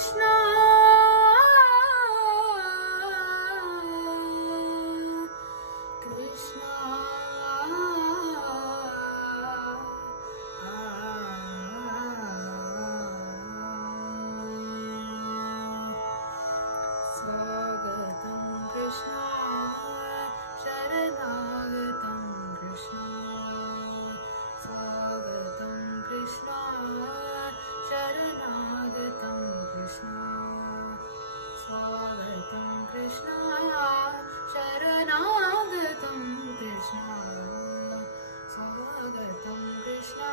कृष्णा कृष्णा स्वागतं कृष्णा शरणागतं कृष्णा स्वागतं कृष्णा शरणागतं कृष्णा स्वागतं कृष्णा शरणागतं कृष्णा स्वागतं कृष्णा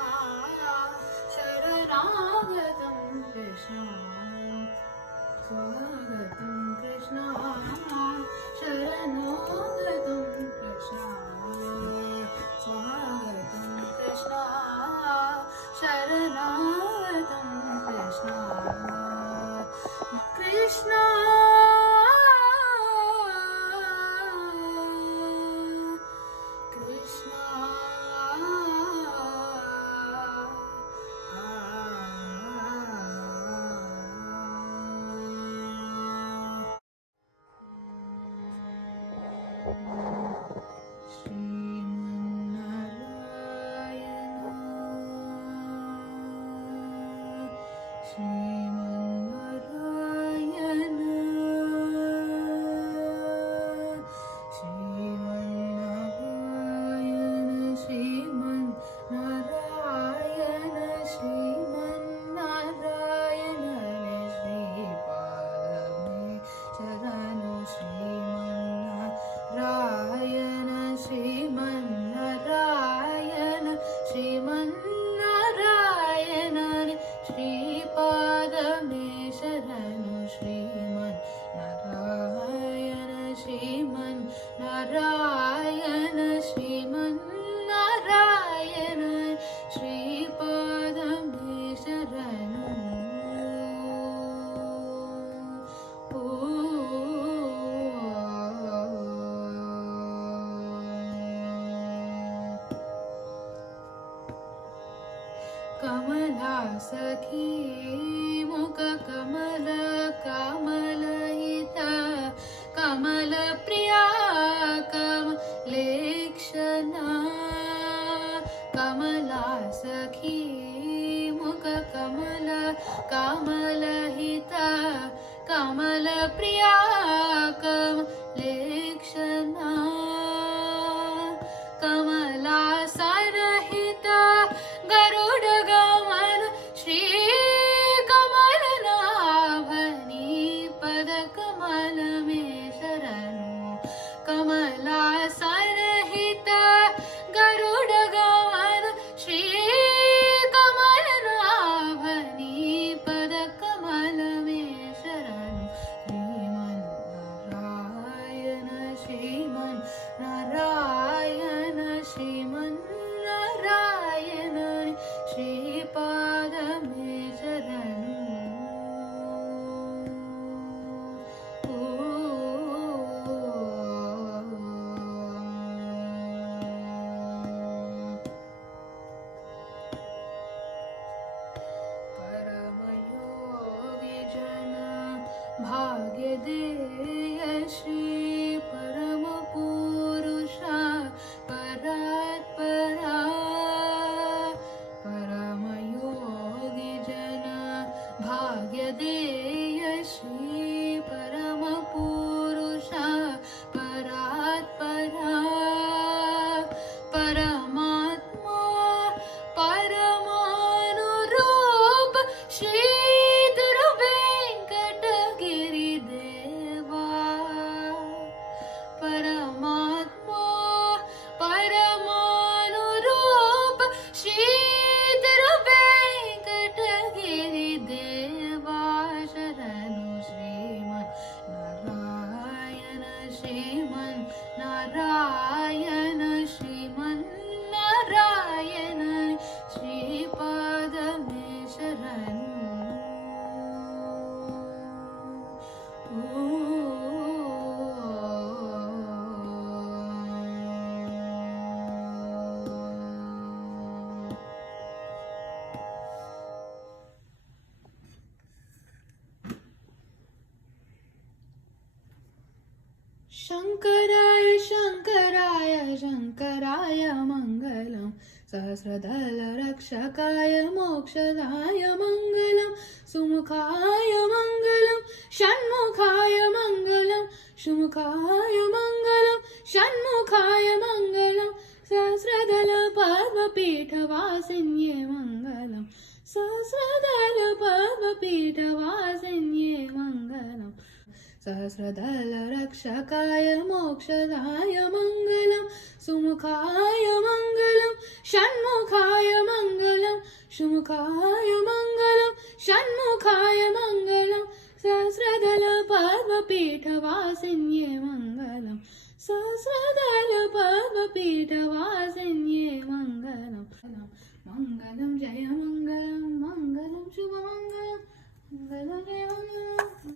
शरणागतं कृष्णा स्वागतं कृष्णा शरणागतं कृष्णा स्वागतं कृष्णा शरणागतं कृष्णा कृष्णा कृष्णा श्रीमन्नारायण श्रीमन्नारायण श्रीमन्नारायण श्रीमन्नारायण श्रीपादमे शरणु श्रीमन्नारायण श्रीमन्नारायण श्रीमन्नारायण श्रीपादमे शरणु श्रीमन्नारायण श्रीमन्नारायण श्रीमन्नारायण श्रीपादमे शरणु कमला सखी मुख कमल कमलहित कमल प्रिया कमलेक्षणा कमला सखी मुख कमल कमलहित कमल प्रिया कमलेक्षणा कमला सरहित गरुड गमन श्री कमल नाभनी पद कमल में शरणु कमला सरहित गरुड गमन श्री कमल नाभनी पद कमल में शरणु श्रीमन्नारायण श्रीमन्नारायण श्रीपादमे शरणु परमयोगी जन भाग्य देय श्री परम पुरुषा परात्परा परमयोगी जन भाग्य देय श्री परम पुरुषा परात्परा परमात्मा परमानुरूप श्री गुरु वेंकटगिरी देव शङ्कराय शङ्कराय शङ्कराय मङ्गलं सहस्रदलरक्षकाय मोक्षदाय मङ्गलं सुमुखाय मङ्गलं षण्मुखाय मङ्गलं सुमुखाय मङ्गलं षण्मुखाय मङ्गलं सहस्रदलपद्मपीठवासिन्ये मङ्गलं सहस्रदलपद्मपीठवासिन्ये मङ्गलम् सहस्रदलरक्षकाय मोक्षदाय मङ्गलं सुमुखाय मङ्गलं षण्मुखाय मङ्गलं सुमुखाय मङ्गलं षण्मुखाय मङ्गलं सहस्रदलपद्मपीठवासिन्ये मङ्गलं सहस्रदलपद्मपीठवासिन्ये मङ्गलं मङ्गलं जय मङ्गलं मङ्गलं शुभ